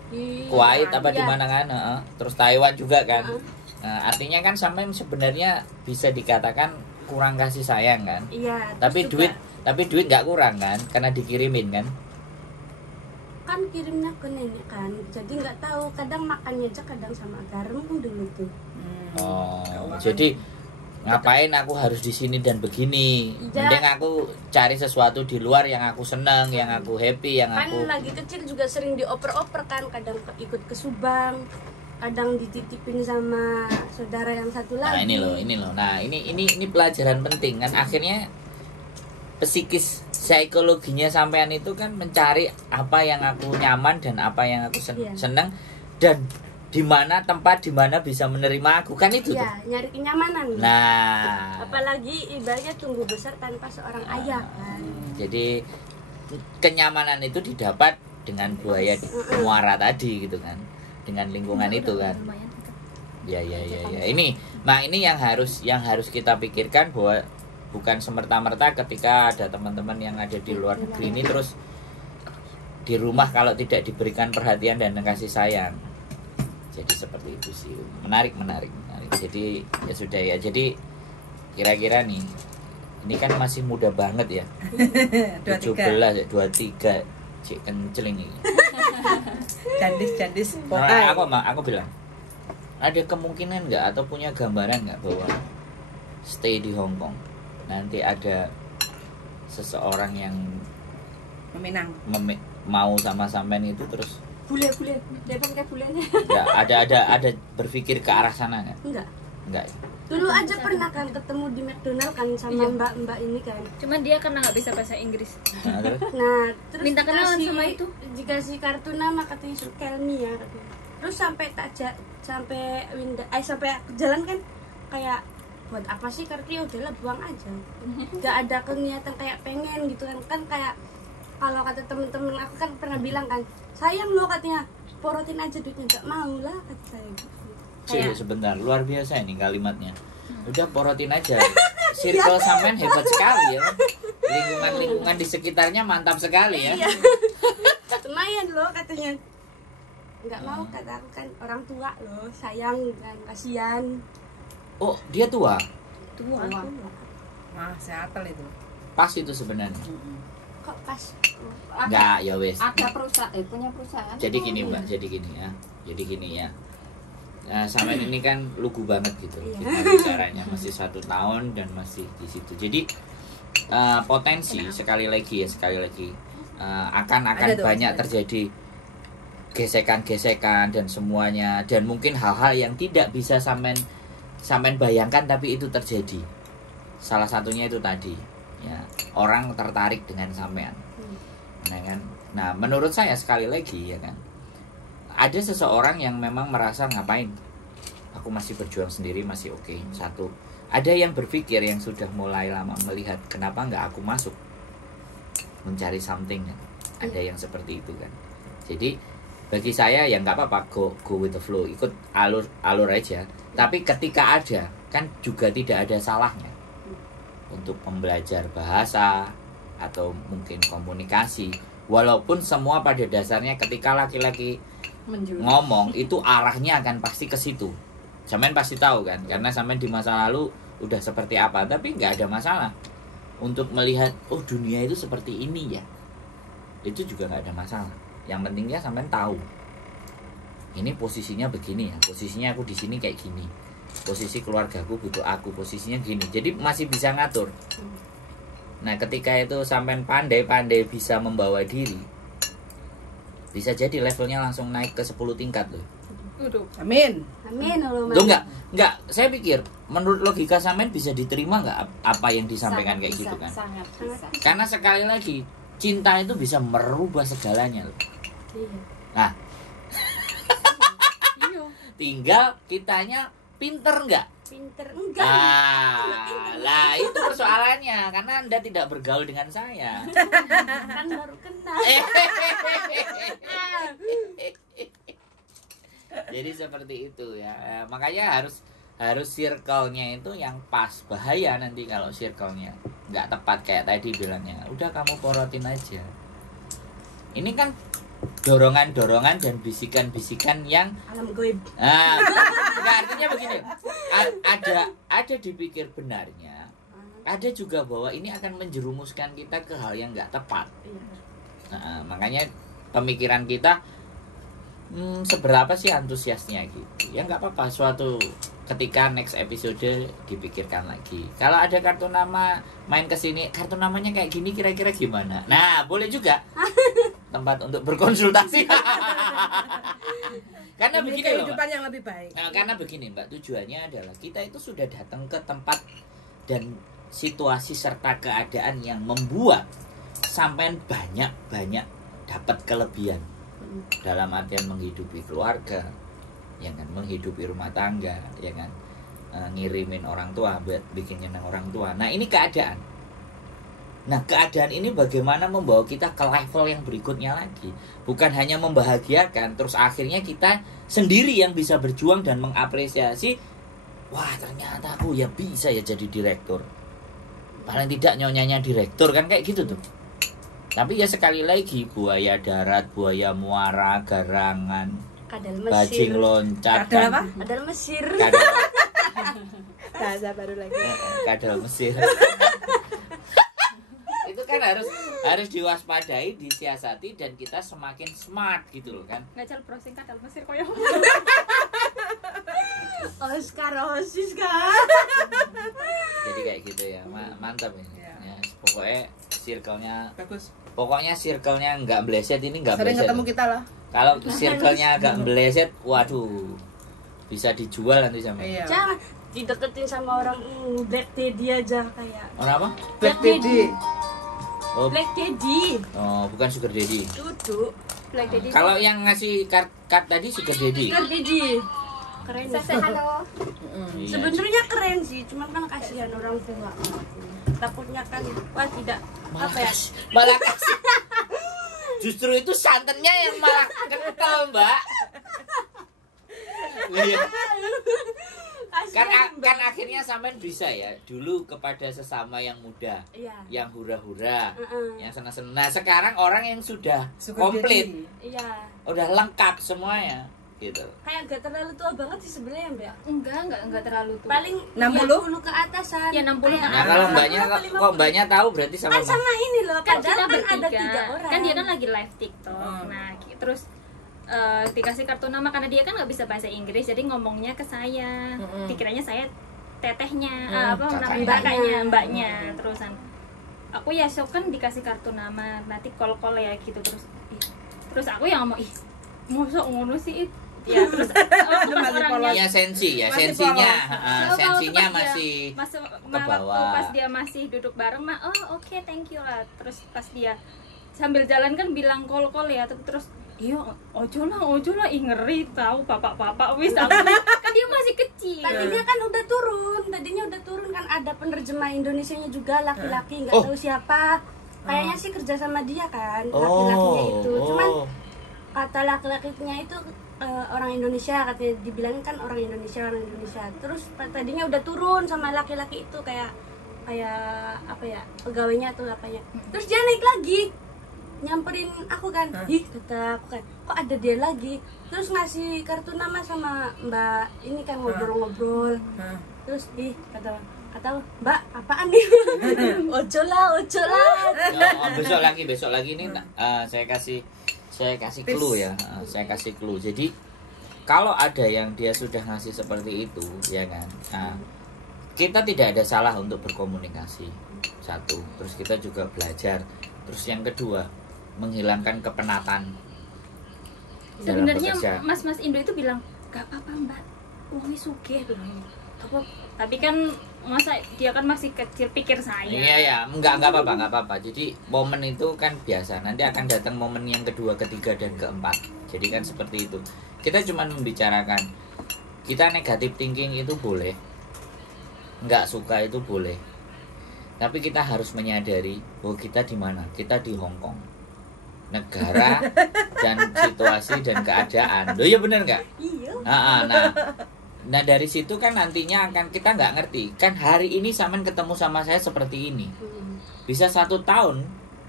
Kuwait apa di Iya. mana kan, terus Taiwan juga kan. Heeh. Nah, artinya kan sampean sebenarnya bisa dikatakan kurang kasih sayang kan. Iya. Tapi terus juga duit nggak kurang kan, karena dikirimin kan. kan kirimnya ke nenek kan, jadi nggak tahu. Kadang makannya aja kadang sama garam dulu tuh. Oh, Keuangan. jadi ngapain aku harus di sini dan begini? Iya. Mending aku cari sesuatu di luar yang aku seneng, yang aku happy, yang Kan aku. lagi kecil juga sering dioper-oper kan, kadang ikut ke Subang, kadang dititipin sama saudara yang satu Nah lagi. ini loh. Nah ini pelajaran penting kan. Akhirnya psikis psikologinya sampean itu kan mencari apa yang aku nyaman dan apa yang aku Iya. seneng, dan di mana tempat di mana bisa menerima aku kan itu tuh. Iya, nyari kenyamanan. Nah, Apalagi ibaratnya tumbuh besar tanpa seorang ayah kan. jadi kenyamanan itu didapat dengan buaya muara tadi gitu kan, dengan lingkungan itu kan. Lumayan. Ya. Ini yang harus kita pikirkan, bahwa bukan semerta-merta ketika ada teman-teman yang ada di luar negeri ini terus di rumah kalau tidak diberikan perhatian dan kasih sayang. Jadi seperti itu sih. Menarik. Jadi ya sudah ya. Jadi kira-kira nih, ini kan masih muda banget ya. 17 ya, 23. Cik kenceling ini. Jandis Nah, aku bilang, ada kemungkinan nggak atau punya gambaran nggak bahwa stay di Hong Kong nanti ada seseorang yang meminang. mau sama sampean itu terus Bule, depan kayak bulenya. nggak ada berpikir ke arah sana nggak? Enggak. Ya? Dulu aja pernah kan ketemu di McDonald kan sama Iya. mbak-mbak ini kan. Cuman dia karena nggak bisa bahasa Inggris. Nah, terus? Nah, terus Minta kenalan sama itu. dikasih kartu nama, katanya suruh Kelmi ya katanya. Terus sampai sampai sampai jalan kan kayak buat apa sih kartunya, udahlah buang aja. Gak ada kegiatan kayak pengen gitu kan kayak kalau kata temen-temen aku kan pernah bilang kan, sayang lo katanya, porotin aja duitnya. Gak mau lah kata saya gitu. Kayak Sebentar, luar biasa ini kalimatnya. Udah porotin aja. Circle sampean hebat sekali ya. Lingkungan di sekitarnya mantap sekali ya. iya. Lumayan loh katanya. Nggak mau, kata aku kan orang tua loh, sayang kan, kasihan. Oh, dia tua. Tua. Wah, seatel itu. Pas itu sebenarnya. Kok pas Enggak, ya wes. Ada perusahaan, punya perusahaan. Jadi gini Mbak, jadi gini ya. Nah, sampean ini kan lugu banget gitu Iya. kita bicaranya, masih 1 tahun dan masih di situ. Jadi potensi sekali lagi akan Ada tuh, banyak ada. terjadi gesekan-gesekan dan semuanya, dan mungkin hal-hal yang tidak bisa sampean bayangkan tapi itu terjadi. Salah satunya itu tadi ya, orang tertarik dengan sampean. Nah kan, nah menurut saya sekali lagi ya kan, ada seseorang yang memang merasa ngapain aku masih berjuang sendiri masih oke. Satu, ada yang berpikir yang sudah mulai lama melihat kenapa nggak aku masuk mencari something kan. Ada yang seperti itu kan. Jadi bagi saya ya nggak apa-apa, go with the flow, ikut alur aja. Tapi ketika ada kan juga tidak ada salahnya untuk membelajar bahasa atau mungkin komunikasi. Walaupun semua pada dasarnya ketika laki-laki ngomong itu arahnya akan pasti ke situ. Sampean pasti tahu kan, karena sampean di masa lalu udah seperti apa, tapi nggak ada masalah untuk melihat oh dunia itu seperti ini ya. Itu juga nggak ada masalah. Yang pentingnya sampean tahu ini posisinya begini ya, posisinya aku di sini kayak gini, posisi keluargaku butuh aku, posisinya gini. Jadi masih bisa ngatur. Nah ketika itu sampean pandai-pandai bisa membawa diri, bisa jadi levelnya langsung naik ke 10 tingkat loh. Amin. Amin Allah. Loh enggak, saya pikir menurut logika sampean bisa diterima enggak apa yang disampaikan kayak gitu kan? Sangat bisa. Karena sekali lagi cinta itu bisa merubah segalanya loh. Iya. Nah, Iya. tinggal kitanya pinter enggak? Pinter enggak. Lah itu persoalannya, karena Anda tidak bergaul dengan saya. Kan baru kenal. Jadi seperti itu ya. Makanya harus circle-nya itu yang pas. Bahaya nanti kalau circle-nya nggak tepat kayak tadi bilangnya. Udah kamu porotin aja. Ini kan dorongan-dorongan dan bisikan-bisikan yang Alam goib. enggak, artinya begini. Ada dipikir benarnya. Ada juga bahwa ini akan menjerumuskan kita ke hal yang nggak tepat. Makanya pemikiran kita seberapa sih antusiasnya gitu. Ya nggak apa-apa, suatu ketika next episode dipikirkan lagi. Kalau ada kartu nama main kesini, kartu namanya kayak gini kira-kira gimana? Nah, boleh juga tempat untuk berkonsultasi. Karena Demi begini loh, kehidupan yang lebih baik. Nah, karena begini Mbak, tujuannya adalah kita itu sudah datang ke tempat dan situasi serta keadaan yang membuat sampai banyak dapat kelebihan dalam artian menghidupi keluarga, ya kan, menghidupi rumah tangga, ya kan, ngirimin orang tua buat bikin nyenang orang tua. Nah, ini keadaan. Nah, keadaan ini bagaimana membawa kita ke level yang berikutnya lagi. Bukan hanya membahagiakan, terus akhirnya kita sendiri yang bisa berjuang dan mengapresiasi, wah ternyata aku ya bisa ya jadi direktur. Paling tidak nyonyanya direktur, kan kayak gitu tuh. Tapi ya sekali lagi, buaya darat, buaya muara, garangan, Kadal bajing Mesir. loncat, Kadal apa? Kadal Mesir. Bahasa baru lagi. Kadal Mesir. Itu kan harus diwaspadai, disiasati, dan kita semakin smart gitu loh kan. Ngacal browsing kadal Mesir koyo. Oscar. Jadi kayak gitu ya, mantap ini. Ya. Ya, pokoknya circle-nya, Bagus. circle-nya nggak meleset, ini nggak Sering meleset. ketemu kita lah. Kalau circle-nya agak meleset, waduh, bisa dijual nanti sama. Iya. Jangan dideketin sama orang Black Daddy aja kayak. Orang apa? Black Daddy. Oh, Black Daddy. bukan sugar daddy. Duduk. Black Daddy. Kalau yang ngasih card tadi sugar daddy. Sugar Daddy. Keren. Sese halo. Iya. Sebenarnya keren sih, cuman kan kasihan orang tua. Takutnya kan wah tidak apa ya? Malah kasih. Justru itu santannya yang malah kental, Mbak. Iya. Kasihan, Kan akhirnya sampean bisa ya dulu kepada sesama yang muda, Iya. yang hura-hura, Heeh. yang senang-senang. Nah, sekarang orang yang sudah Sugar komplit, daddy. Iya. udah lengkap semuanya gitu. Kayak gak terlalu tua banget sih sebenarnya, Mbak. Enggak terlalu tua. Paling 60? 30 ke atasan. Ya, 60 ke Nah, kalau mbaknya kok mbaknya tahu berarti sama Kan sama ini loh, kan padahal kita kan ada 3 bertiga orang. kan dia kan lagi live TikTok. Nah, terus dikasih kartu nama karena dia kan nggak bisa bahasa Inggris, jadi ngomongnya ke saya. Dikiranya saya tetehnya, Kakaknya. mbaknya. Terusan aku ya sok kan dikasih kartu nama, nanti call ya gitu. Terus aku yang ngomong, ih mosok ngono sih ya. Terus orangnya ya sensi ya, Masih sensinya, polos. sensinya Pas dia masih ke waktu bawah. pas dia masih duduk bareng mah oke, thank you lah. Terus pas dia sambil jalan kan bilang call ya, terus iya ojo lah ih ngeri tahu bapak wis aku kan dia masih kecil. Tadinya kan udah turun kan ada penerjemah Indonesianya juga laki-laki nggak Oh. tahu siapa. Kayaknya sih kerja sama dia kan laki-lakinya itu. Cuman kata laki-lakinya itu orang Indonesia, katanya dibilangin kan orang Indonesia. Terus tadinya udah turun sama laki-laki itu kayak apa ya, pegawainya atau apanya. Terus dia naik lagi nyamperin aku kan, ih kata aku kan, kok ada dia lagi. Terus ngasih kartu nama sama mbak ini kan ngobrol-ngobrol. Terus kata mbak apaan nih? ojo lah besok lagi ini saya kasih clue ya. Saya kasih clue. Jadi kalau ada yang dia sudah ngasih seperti itu, ya kan, kita tidak ada salah untuk berkomunikasi, satu. Terus kita juga belajar. Terus yang kedua, menghilangkan kepenatan dalam Sebenarnya bekerja. mas Indo itu bilang gak apa-apa mbak, uangnya sugih bilang. Tapi kan masa dia kan masih kecil, pikir saya. Iya ya, enggak apa-apa. Jadi momen itu kan biasa. Nanti akan datang momen yang kedua, ketiga, dan keempat. Jadi kan seperti itu. Kita cuma membicarakan. Kita negatif thinking itu boleh, enggak suka itu boleh. Tapi kita harus menyadari bahwa kita di mana? Kita di Hong Kong, negara dan situasi dan keadaan. Loh ya bener nggak? Iya. Nah dari situ kan nantinya akan kita nggak ngerti kan hari ini Saman ketemu sama saya seperti ini, bisa 1 tahun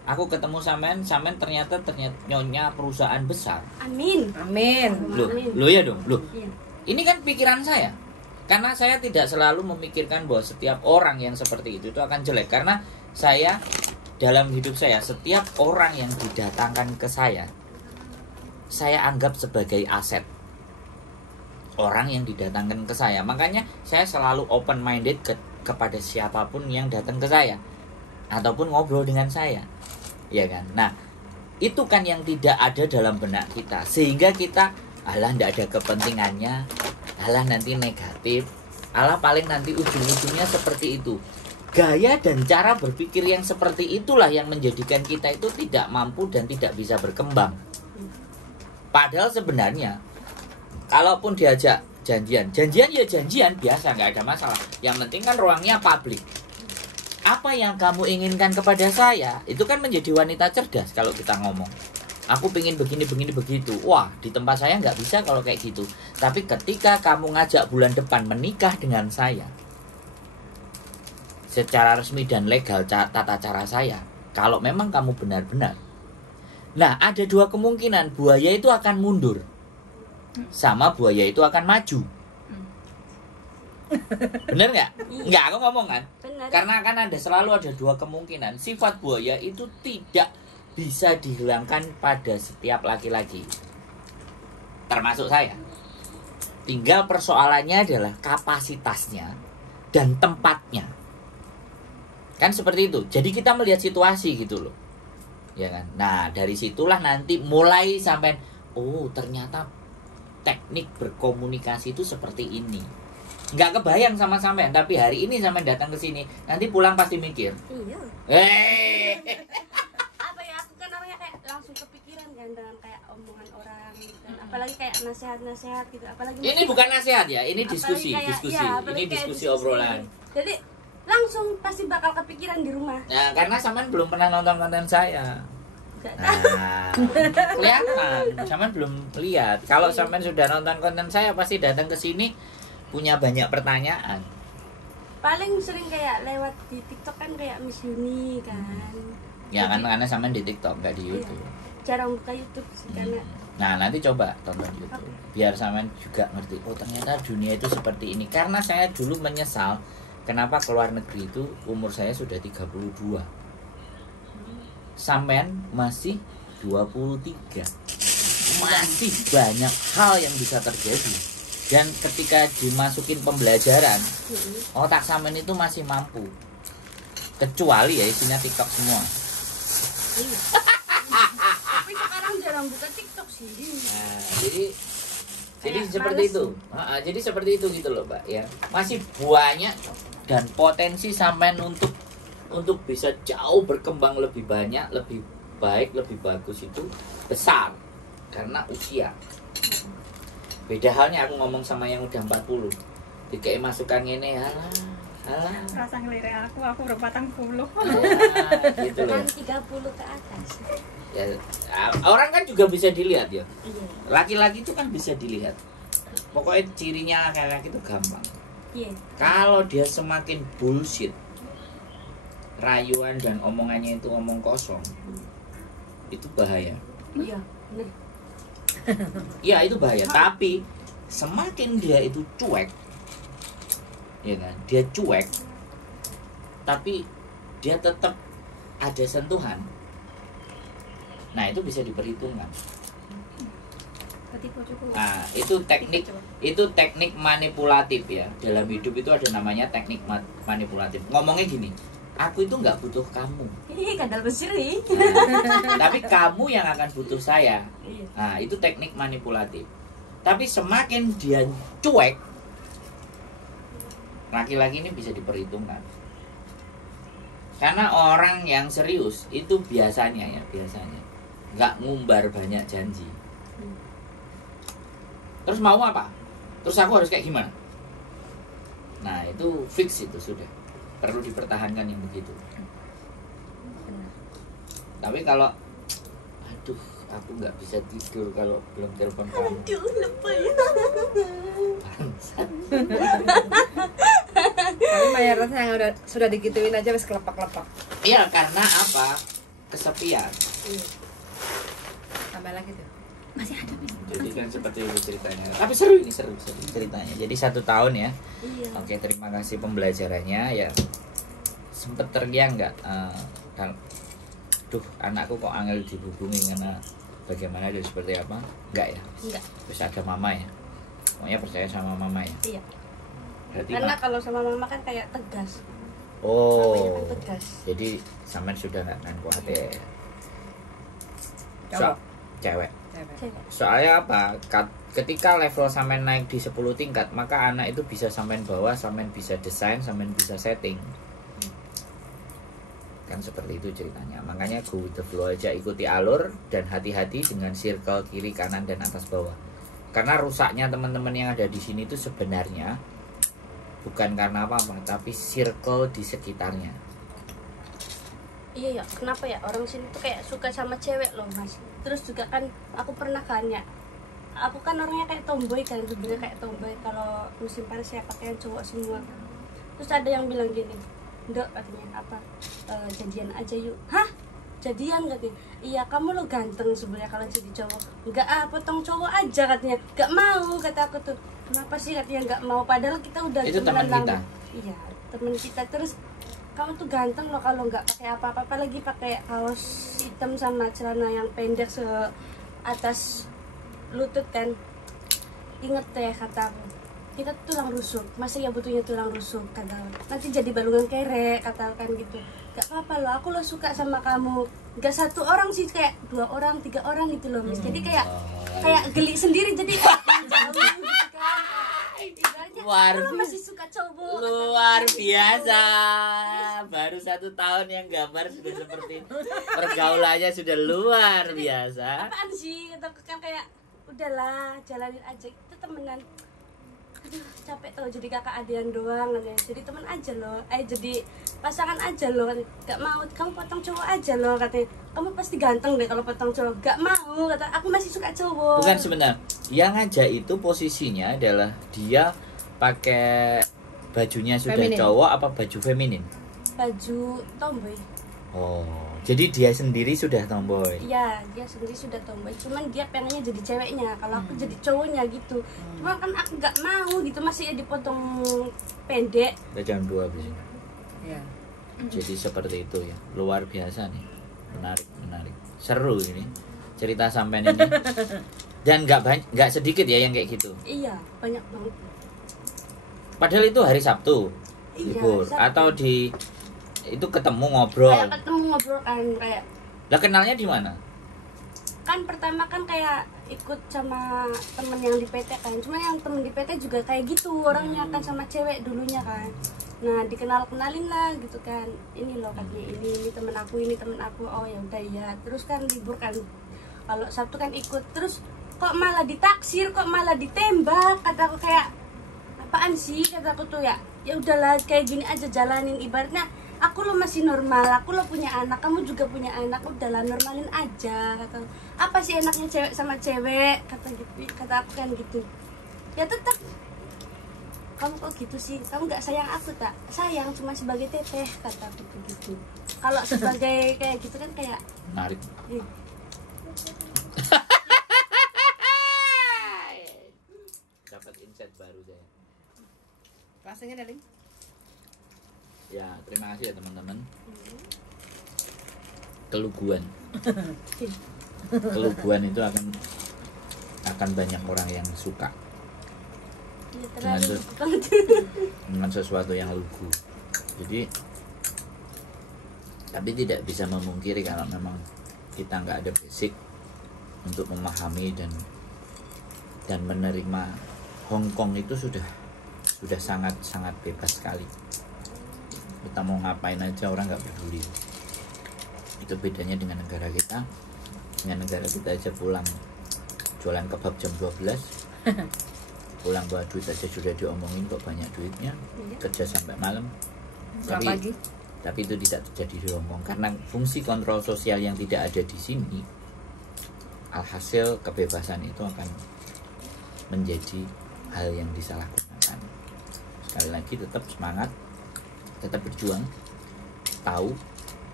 aku ketemu sampean ternyata nyonya perusahaan besar. Amin. Amin. Loh ya dong, loh. Iya. Ini kan pikiran saya. Karena saya tidak selalu memikirkan bahwa setiap orang yang seperti itu akan jelek. Karena saya dalam hidup saya, setiap orang yang didatangkan ke saya anggap sebagai aset. Orang yang didatangkan ke saya. Makanya saya selalu open minded kepada siapapun yang datang ke saya ataupun ngobrol dengan saya. Ya kan? Nah, itu kan yang tidak ada dalam benak kita. Sehingga kita tidak ada kepentingannya, nanti negatif, paling nanti ujung-ujungnya seperti itu. Gaya dan cara berpikir yang seperti itulah yang menjadikan kita itu tidak mampu dan tidak bisa berkembang. Padahal sebenarnya kalaupun diajak janjian ya janjian biasa, nggak ada masalah. Yang penting kan ruangnya publik. Apa yang kamu inginkan kepada saya itu kan menjadi wanita cerdas kalau kita ngomong. Aku pengen begini begitu. Wah, di tempat saya nggak bisa kalau kayak gitu. Tapi ketika kamu ngajak bulan depan menikah dengan saya, secara resmi dan legal tata cara saya, kalau memang kamu benar-benar, nah ada dua kemungkinan, buaya itu akan mundur sama buaya itu akan maju. Bener nggak? Nggak, aku ngomong kan. Benar. Karena kan selalu ada dua kemungkinan. Sifat buaya itu tidak bisa dihilangkan pada setiap laki-laki, termasuk saya. Tinggal persoalannya adalah kapasitasnya dan tempatnya. Kan seperti itu. Jadi kita melihat situasi gitu loh. Ya kan? Nah, dari situlah nanti mulai sampai ternyata teknik berkomunikasi itu seperti ini. Nggak kebayang sama sampean, tapi hari ini sampean datang ke sini, nanti pulang pasti mikir. Iya. Apa ya, aku kan orangnya kayak langsung kepikiran kan dengan kayak omongan orang gitu kan. Apalagi kayak nasihat-nasihat gitu. Apalagi Ini bukan nasihat ya, ini diskusi. apalagi Ini kayak diskusi obrolan. Jadi langsung pasti bakal kepikiran di rumah. Nah, karena sampean belum pernah nonton konten saya. Gak tahu. Nah, kelihatan, sampean belum lihat. Kalau sampean sudah nonton konten saya pasti datang ke sini punya banyak pertanyaan. Paling sering kayak lewat di TikTok kan kayak Miss Yuni kan. Ya kan karena sampean di TikTok, nggak di YouTube. Jarang buka YouTube sih karena Nah, nanti coba tonton YouTube. Biar sampean juga ngerti, ternyata dunia itu seperti ini. Karena saya dulu menyesal kenapa keluar negeri itu umur saya sudah 32. Sampean masih 23. Masih banyak hal yang bisa terjadi. Dan ketika dimasukin pembelajaran, otak sampean itu masih mampu. Kecuali ya isinya TikTok semua. tapi sekarang jarang buka TikTok sih. Nah, jadi seperti males itu. Jadi seperti itu gitu loh, Mbak ya. Masih banyak dan potensi sampean untuk bisa jauh berkembang lebih banyak, lebih baik, lebih bagus itu besar karena usia. Beda halnya aku ngomong sama yang udah 40. Dikei masukan ini, halah. Rasa ngelirik aku berpatang puluh. Gitu loh. Kan 30 ke atas. Ya, orang kan juga bisa dilihat ya. Iya. Laki-laki itu kan bisa dilihat. Pokoknya cirinya laki-laki itu gampang. Iya. Kalau dia semakin bullshit, rayuan dan omongannya itu omong kosong, itu bahaya. Iya, benar. Ya itu bahaya. Tapi semakin dia itu cuek, ya kan? Dia cuek, tapi dia tetap ada sentuhan. Nah itu bisa diperhitungkan. Ketipu cukup. Nah itu teknik manipulatif ya. Dalam hidup itu ada namanya teknik manipulatif. Ngomongnya gini, aku itu nggak butuh kamu. Kadal besar nih. Nah, tapi kamu yang akan butuh saya. Iya. Nah, itu teknik manipulatif. Tapi semakin dia cuek, laki-laki ini bisa diperhitungkan. Karena orang yang serius itu biasanya nggak ngumbar banyak janji. Terus mau apa? Terus aku harus kayak gimana? Nah, itu fix itu sudah. Perlu dipertahankan yang begitu. Tapi kalau aku nggak bisa tidur kalau belum telepon kamu. Aduh, lebay. Bangsat. Tapi mayoritas yang sudah digituin aja wis kelepak-kelepak. Iya, karena apa? kesepian. Tambah lagi tuh. Masih ada Miss. Jadi kan seperti itu ceritanya. Tapi seru ini seru ceritanya. Jadi 1 tahun ya. Iya. Oke, terima kasih pembelajarannya ya. Sempet tergiang nggak? Duh, anakku kok angel dihubungi karena bagaimana dan seperti apa? Enggak ya? Enggak. Terus ada mama ya? Pokoknya percaya sama mama ya? Iya. Berarti Karena kalau sama mama kan kayak tegas. oh, Mamanya kan tegas. jadi sampean sudah nggak akan khawatir. Cowok. Cewek. Cewek. Soalnya apa? Ketika level sampean naik di 10 tingkat, maka anak itu bisa sampean bawa, sampean bisa desain, sampean bisa setting. Kan seperti itu ceritanya. Makanya go with the flow aja, ikuti alur dan hati-hati dengan circle kiri, kanan dan atas bawah. Karena rusaknya teman-teman yang ada di sini itu sebenarnya bukan karena apa-apa, tapi circle di sekitarnya. Iya ya, kenapa ya orang sini tuh kayak suka sama cewek loh mas. Terus juga kan aku pernah kan ya, aku kan orangnya kayak tomboy kan, sebenarnya kayak tomboy. Kalau musim panas saya pakaian cowok semua. Terus ada yang bilang gini, Dok katanya apa, jadian aja yuk. Hah? Jadian katanya. Iya kamu lo ganteng sebenarnya kalau jadi cowok. Enggak potong cowok aja katanya. Enggak mau kata aku tuh. Kenapa sih katanya enggak mau, padahal kita udah Itu teman temenan kita. lama. Iya teman kita. Terus kamu tuh ganteng loh kalau nggak pakai apa-apa, apalagi pakai kaos hitam sama celana yang pendek se atas lutut kan. Ingat deh kata aku, kita tuh tulang rusuk, masa ya butuhnya tulang rusuk kata aku. Nanti jadi balungan kere katakan gitu. Gak apa-apa loh, aku lo suka sama kamu. Gak 1 orang sih, kayak 2 orang 3 orang gitu loh Miss. Jadi kayak geli sendiri, jadi jauh gitu kan. Ibaratnya Luar aku masih suka cowok. Luar biasa. Baru 1 tahun yang gambar sudah seperti itu. Pergaulannya sudah luar biasa. Apaan sih, kata kan kayak udahlah jalanin aja, kita temenan. Aduh capek tau jadi kakak adian doang katanya. Jadi teman aja loh, jadi pasangan aja loh. Gak mau, kamu potong cowok aja loh katanya. Kamu pasti ganteng deh kalau potong cowok. Gak mau kata, aku masih suka cowok. Bukan sebentar. Yang ngajak itu posisinya adalah dia pakai bajunya sudah Feminin. cowok apa baju feminin? Baju tomboy. Oh, jadi dia sendiri sudah tomboy. Iya, dia sendiri sudah tomboy. Cuman dia pengennya jadi ceweknya. Kalau aku jadi cowoknya gitu. Cuma kan aku gak mau gitu, masih ya dipotong pendek. Udah jam 2 habis. Iya. Jadi seperti itu ya. Luar biasa nih. Menarik. Seru ini cerita sampean ini. Dan nggak sedikit ya yang kayak gitu. Iya, banyak banget. Padahal itu hari Sabtu. Iya, Libur Sabtu. atau di itu ketemu ngobrol. Kayak ketemu ngobrol kan, kayak Lah kenalnya di mana? kan pertama kan kayak ikut sama temen yang di PT kan. Cuman yang temen di PT juga kayak gitu orangnya kan, sama cewek dulunya kan. Nah kenalin lah gitu kan, ini loh katanya ini temen aku, ini temen aku. Oh ya udah ya. Terus kan libur kan, kalau Sabtu kan ikut. Terus kok malah ditaksir, kok malah ditembak. Kata aku kayak apaan sih, kata aku tuh ya. Ya udahlah kayak gini aja jalanin, ibaratnya aku lo masih normal, aku lo punya anak, kamu juga punya anak, udahlah normalin aja. Kata apa sih enaknya cewek sama cewek, kata gitu, kata aku kan gitu. Ya tetap kamu kok gitu sih, kamu nggak sayang aku tak? Sayang, cuma sebagai teteh, kata aku tuh gitu. Kalau sebagai kayak gitu kan kayak Menarik. ih, Dapat insight baru saya. Pasangnya Daling. Ya, terima kasih ya teman-teman. Keluguan itu akan banyak orang yang suka ya terlalu Dengan banget. dengan sesuatu yang lugu. Jadi tapi tidak bisa memungkiri kalau memang kita nggak ada basic untuk memahami dan menerima Hongkong itu sudah sangat bebas sekali. Kita mau ngapain aja orang nggak peduli. Itu bedanya dengan negara kita. Dengan negara kita aja pulang jualan kebab jam 12, pulang bawa duit aja sudah diomongin kok banyak duitnya, kerja sampai malam. Pagi. Tapi itu tidak terjadi di Hongkong karena fungsi kontrol sosial yang tidak ada di sini. Alhasil kebebasan itu akan menjadi hal yang disalahgunakan. Sekali lagi tetap semangat, tetap berjuang, tahu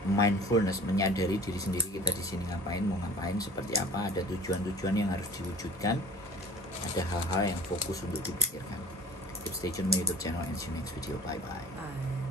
mindfulness, menyadari diri sendiri kita di sini ngapain, mau ngapain, seperti apa, ada tujuan-tujuan yang harus diwujudkan, ada hal-hal yang fokus untuk dipikirkan. Keep stay tune my YouTube channel and see you next video. Bye bye.